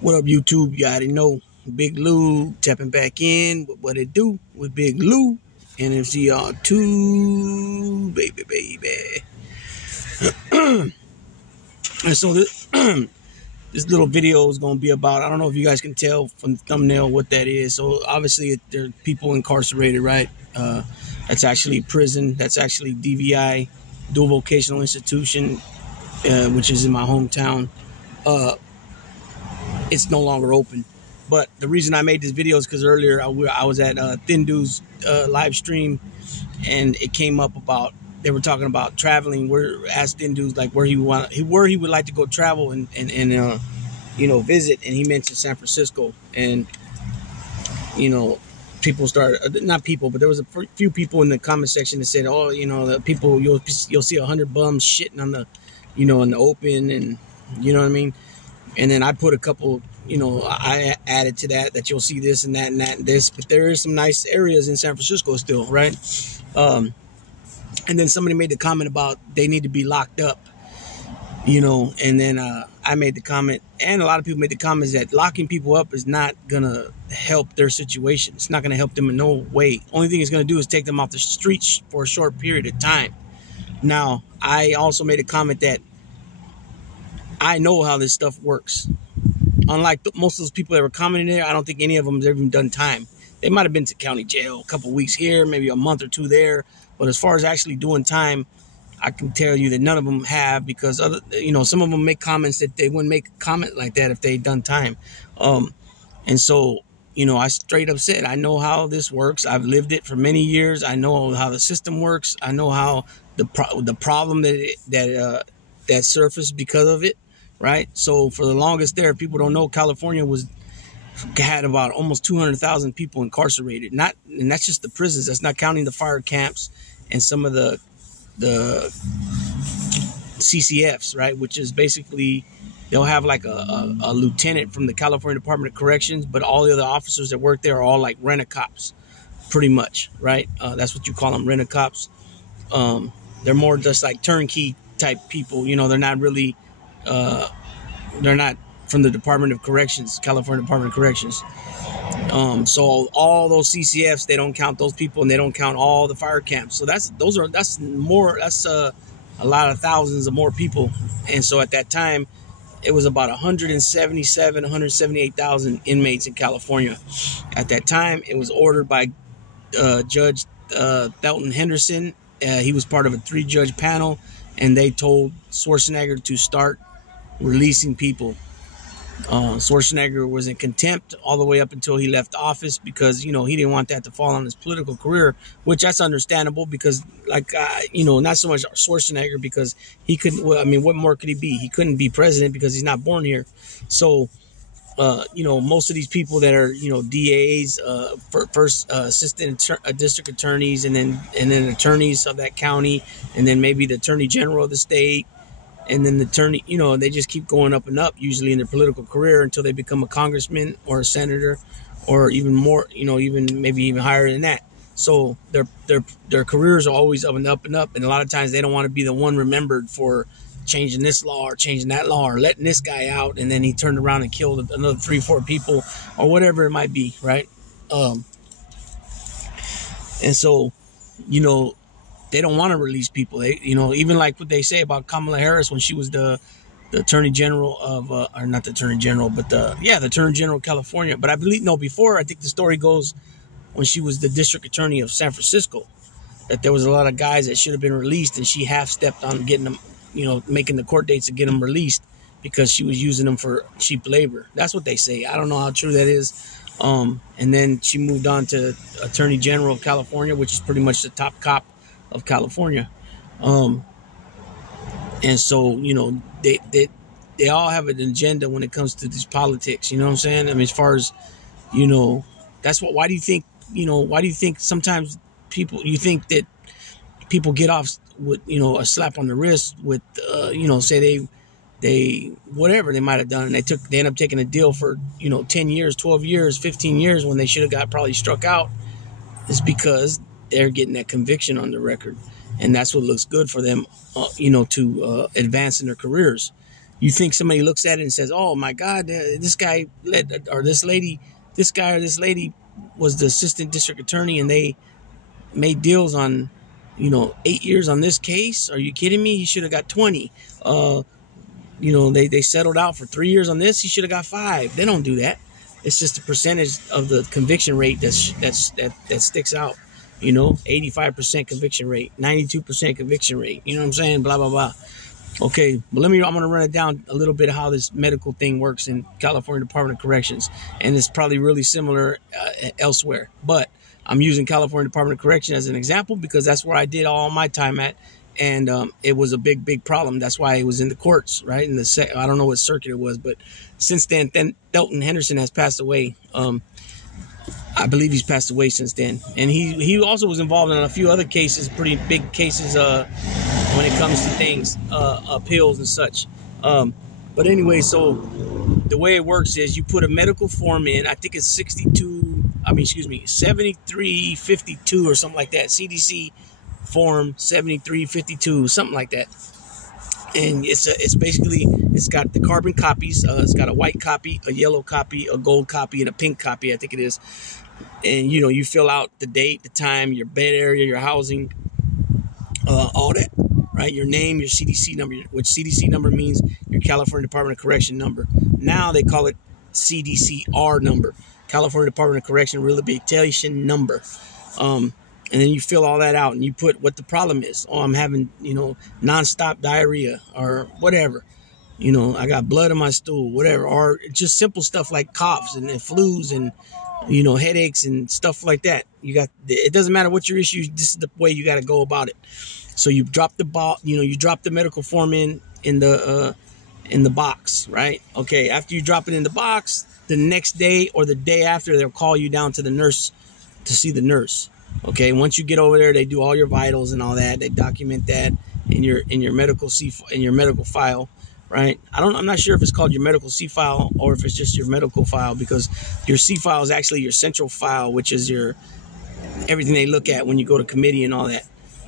What up, YouTube? You already know. Big Lou tapping back in with what it do with Big Lou. NFCR2, baby. And so this little video is going to be about, I don't know if you guys can tell from the thumbnail what that is. So obviously there are people incarcerated, right? That's actually prison. That's actually DVI, dual vocational institution, which is in my hometown. It's no longer open. But the reason I made this video is because earlier I was at Thin Dude's live stream, and it came up about, they were talking about traveling. Where asked Thin Dude's like where he would like to go travel and visit, and he mentioned San Francisco. And people started, not people, but there was a few people in the comment section that said, oh, the people, you'll see 100 bums shitting on the in the open, and you know what I mean. And then I put a couple, I added to that you'll see this and that and that and this. But there is some nice areas in San Francisco still, right? And then somebody made the comment about they need to be locked up, And then I made the comment, and a lot of people made the comments that locking people up is not going to help their situation. It's not going to help them in no way. Only thing it's going to do is take them off the streets for a short period of time. Now, I also made a comment that I know how this stuff works. Unlike most of those people that were commenting there, I don't think any of them has ever even done time. They might have been to county jail a couple weeks here, maybe a month or two there. But as far as actually doing time, I can tell you that none of them have, because some of them make comments that they wouldn't make a comment like that if they'd done time. And so, I straight up said, I know how this works. I've lived it for many years. I know how the system works. I know how the problem that surfaced because of it. Right. So for the longest there, people don't know, California had about almost 200,000 people incarcerated. And that's just the prisons. That's not counting the fire camps and some of the CCFs, right? Which is basically, they'll have like a lieutenant from the California Department of Corrections, but all the other officers that work there are all like rent-a-cops, pretty much, right? That's what you call them, rent-a-cops. They're more just like turnkey type people. They're not really. They're not from the Department of Corrections, California Department of Corrections. So all those CCFs, they don't count those people, and they don't count all the fire camps. So that's a lot of thousands of more people. And so at that time, it was about 178,000 inmates in California. At that time, it was ordered by Judge Thelton Henderson. He was part of a 3-judge panel, and they told Schwarzenegger to start releasing people. Schwarzenegger was in contempt all the way up until he left office, because he didn't want that to fall on his political career, which that's understandable, because not so much Schwarzenegger, because he couldn't, what more could he be? He couldn't be president because he's not born here. So most of these people that are DAs, first assistant district attorneys, and then attorneys of that county, and then maybe the attorney general of the state, and then the attorney, they just keep going up and up, usually in their political career, until they become a congressman or a senator, or even more, maybe even higher than that. So their careers are always up and up and up, and a lot of times they don't want to be the one remembered for changing this law or changing that law or letting this guy out, and then he turned around and killed another 3-4 people or whatever it might be, right? And so, they don't want to release people. They, even like what they say about Kamala Harris when she was the Attorney General of, or not the Attorney General, but the Attorney General of California. But I believe, before, I think the story goes, when she was the District Attorney of San Francisco, that there was a lot of guys that should have been released, and she half-stepped on getting them, making the court dates to get them released, because she was using them for cheap labor. That's what they say. I don't know how true that is. And then she moved on to Attorney General of California, which is pretty much the top cop of California. And so, they all have an agenda when it comes to this politics. You know what I'm saying? As far as, that's what, why do you think sometimes you think that people get off with, a slap on the wrist with, say they whatever they might have done, and they end up taking a deal for, 10 years, 12 years, 15 years, when they should have got probably struck out, is because they're getting that conviction on the record. And that's what looks good for them, to advance in their careers. You think somebody looks at it and says, "Oh my God, this guy or this lady was the assistant district attorney, and they made deals on, 8 years on this case. Are you kidding me? He should have got 20. They settled out for 3 years on this. He should have got 5. They don't do that. It's just a percentage of the conviction rate that sticks out. 85% conviction rate, 92% conviction rate. You know what I'm saying? Blah blah blah. Okay, but I'm going to run it down a little bit how this medical thing works in California Department of Corrections, and it's probably really similar elsewhere. But I'm using California Department of Correction as an example because that's where I did all my time at, and it was a big problem. That's why it was in the courts, right? I don't know what circuit it was, but since then Delton Henderson has passed away. I believe he's passed away since then, and he also was involved in a few other cases, pretty big cases when it comes to things, appeals and such. But anyway, so the way it works is you put a medical form in. I think it's 7352 or something like that. CDC form 7352, something like that. And it's basically, it's got the carbon copies. It's got a white copy, a yellow copy, a gold copy, and a pink copy, I think it is. And, you fill out the date, the time, your bed area, your housing, all that, right? Your name, your CDC number, which CDC number means your California Department of Correction number. Now they call it CDCR number, California Department of Correction Rehabilitation number. And then you fill all that out and you put what the problem is. Oh, I'm having, nonstop diarrhea or whatever. I got blood in my stool, whatever. Or just simple stuff like coughs and flus and, headaches and stuff like that. It doesn't matter what your issue, this is the way you got to go about it. So you drop you drop the medical form in the box, right? Okay. After you drop it in the box, the next day or the day after, they'll call you down to the nurse to see the nurse. Okay. Once you get over there, they do all your vitals and all that. They document that in your medical file. Right. I'm not sure if it's called your medical C file or if it's just your medical file, because your C file is actually your central file, which is everything they look at when you go to committee and all that.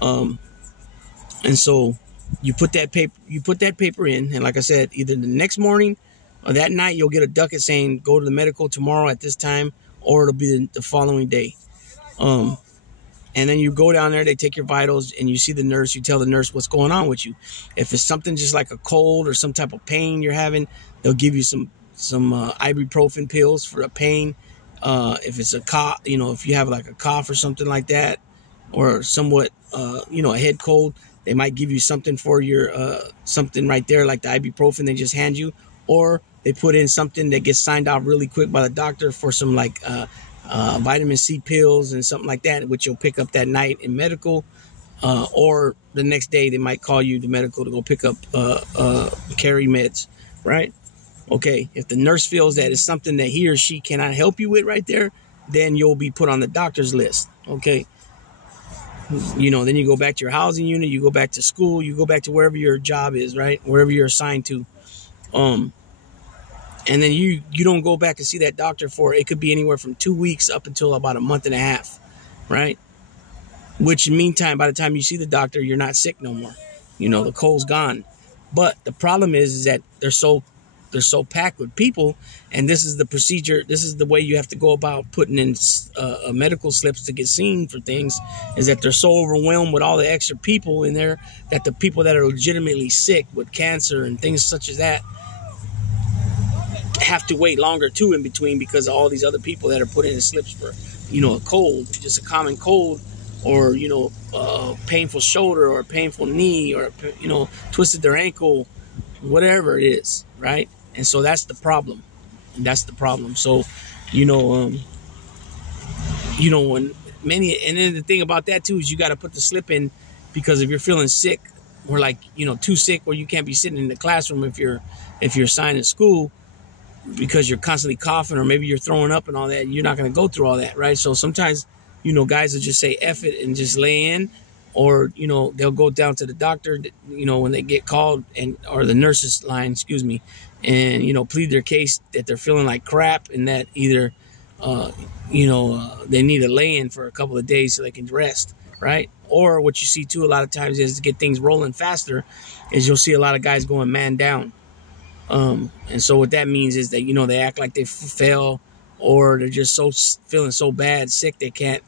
And so you put that paper in, and like I said, either the next morning or that night, you'll get a ducket saying, go to the medical tomorrow at this time, or it'll be the following day. And then you go down there, they take your vitals, and you see the nurse. You tell the nurse what's going on with you. If it's something just like a cold or some type of pain you're having, they'll give you some ibuprofen pills for a pain. If it's a cough, if you have like a cough or something like that, or somewhat, a head cold, they might give you something for your something right there, like the ibuprofen they just hand you, or they put in something that gets signed out really quick by the doctor for some like vitamin C pills and something like that, which you'll pick up that night in medical, or the next day they might call you to medical to go pick up carry meds, right? Okay, if the nurse feels that it's something that he or she cannot help you with right there, then you'll be put on the doctor's list. Okay, then you go back to your housing unit, you go back to school, you go back to wherever your job is, right? Wherever you're assigned to. And then you don't go back and see that doctor for, it could be anywhere from 2 weeks up until about a month and a half, right? Which in the meantime, by the time you see the doctor, you're not sick no more. The cold's gone. But the problem is that they're so packed with people, and this is the procedure. This is the way you have to go about putting in medical slips to get seen for things, is that they're so overwhelmed with all the extra people in there that the people that are legitimately sick with cancer and things such as that have to wait longer too in between, because of all these other people that are putting in slips for, a cold, just a common cold, or, a painful shoulder or a painful knee, or, twisted their ankle, whatever it is, right? And so that's the problem. So, when and then the thing about that too is you got to put the slip in, because if you're feeling sick, or like, too sick where you can't be sitting in the classroom if you're assigned in school, because you're constantly coughing, or maybe you're throwing up and all that, you're not going to go through all that, right? So sometimes, guys will just say F it and just lay in, or, they'll go down to the doctor, when they get called, or the nurse's line, and, plead their case that they're feeling like crap, and that either, they need a lay-in for a couple of days so they can rest, right? Or what you see too a lot of times is, to get things rolling faster, is you'll see a lot of guys going man down. And so what that means is that, you know, they act like they fell, or they're just so feeling so bad, sick, they can't,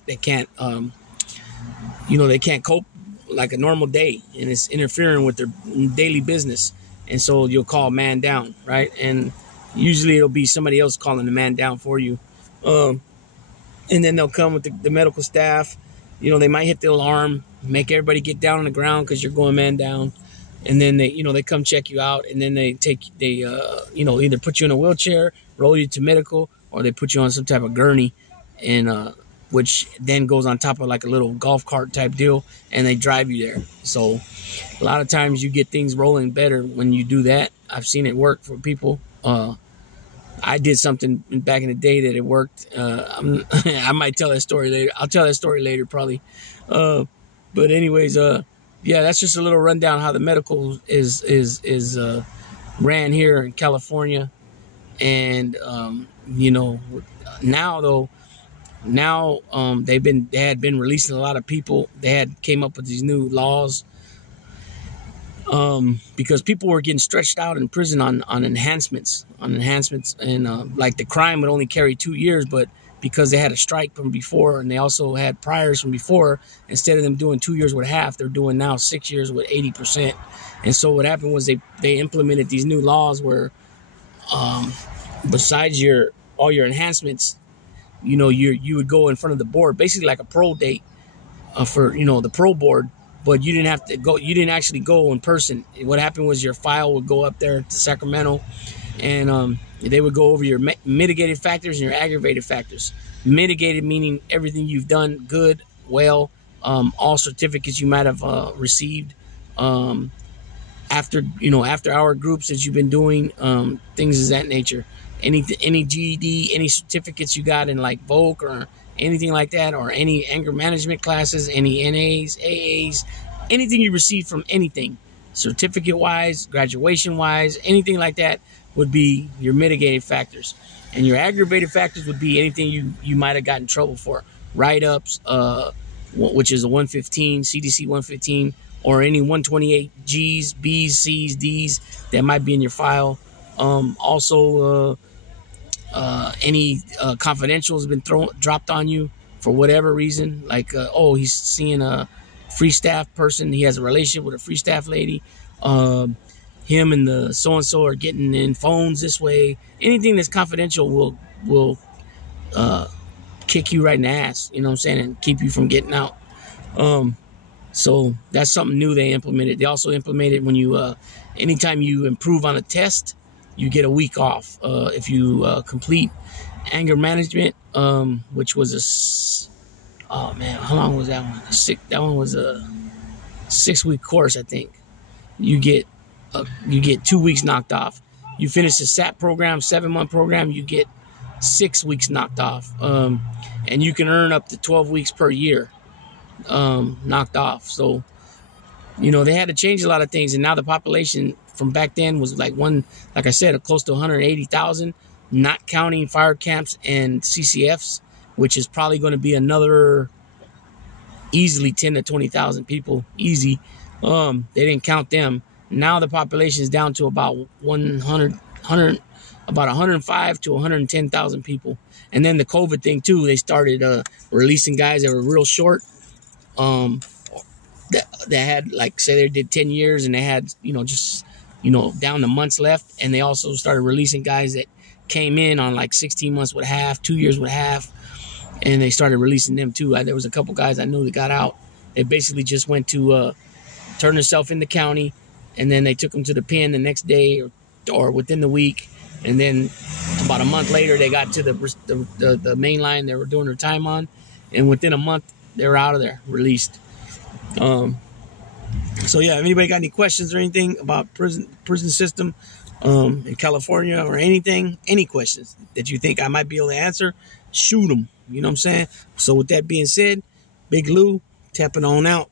you know, they can't cope like a normal day, and it's interfering with their daily business. And so you'll call man down, right? And usually it'll be somebody else calling the man down for you. And then they'll come with the medical staff. You know, they might hit the alarm, make everybody get down on the ground because you're going man down. And then they, you know, they come check you out, and then they you know, either put you in a wheelchair, roll you to medical, or they put you on some type of gurney, and which then goes on top of like a little golf cart type deal, and they drive you there. So a lot of times you get things rolling better when you do that. I've seen it work for people. I did something back in the day that it worked. I might tell that story later. I'll tell that story later probably. But anyways, yeah, that's just a little rundown how the medical is ran here in California. And you know, now they had been releasing a lot of people. They had came up with these new laws because people were getting stretched out in prison on enhancements, and like the crime would only carry 2 years, but because they had a strike from before, and they also had priors from before, instead of them doing 2 years with half, they're doing now 6 years with 80%. And so what happened was they implemented these new laws where besides all your enhancements, you know, you would go in front of the board, basically like a parole date for, you know, the parole board, but you didn't have to go. You didn't actually go in person. What happened was your file would go up there to Sacramento, and they would go over your mitigated factors and your aggravated factors. Mitigated meaning everything you've done good, well, all certificates you might have received, after hour groups that you've been doing, things of that nature. Any GED, any certificates you got in like Voc or anything like that, or any anger management classes, any NAs, AAs, anything you received from anything, certificate-wise, graduation-wise, anything like that would be your mitigating factors. And your aggravated factors would be anything you might have gotten in trouble for. Write-ups, which is a 115, CDC 115, or any 128 Gs, Bs, Cs, Ds that might be in your file. Also, any confidential has been dropped on you for whatever reason, like oh, he's seeing a free staff person, he has a relationship with a free staff lady, him and the so-and-so are getting in phones this way. Anything that's confidential will kick you right in the ass, you know what I'm saying, and keep you from getting out. So that's something new they implemented. They also implemented when you anytime you improve on a test, you get a week off. If you complete anger management, which was oh man, how long was that one? That one was a 6-week course, I think. You get 2 weeks knocked off. You finish the SAT program, 7-month program, you get 6 weeks knocked off. And you can earn up to 12 weeks per year knocked off. So, you know, they had to change a lot of things, and now the population from back then was like I said, close to 180,000, not counting fire camps and CCFs, which is probably going to be another easily 10 to 20,000 people, easy. They didn't count them. Now the population is down to about 105 to 110,000 people. And then the COVID thing too, they started releasing guys that were real short, that had, like, say they did 10 years and they had, just down to months left. And they also started releasing guys that came in on like 16 months with half, 2 years with half, and they started releasing them too. There was a couple guys I knew that got out. They basically just went to turn themselves in the county, and then they took them to the pen the next day or within the week. And then about a month later, they got to the main line they were doing their time on, and within a month they were out of there, released. So yeah, if anybody got any questions or anything about prison system in California, or anything, any questions that you think I might be able to answer, shoot them. You know what I'm saying? So with that being said, Big Lou, tapping on out.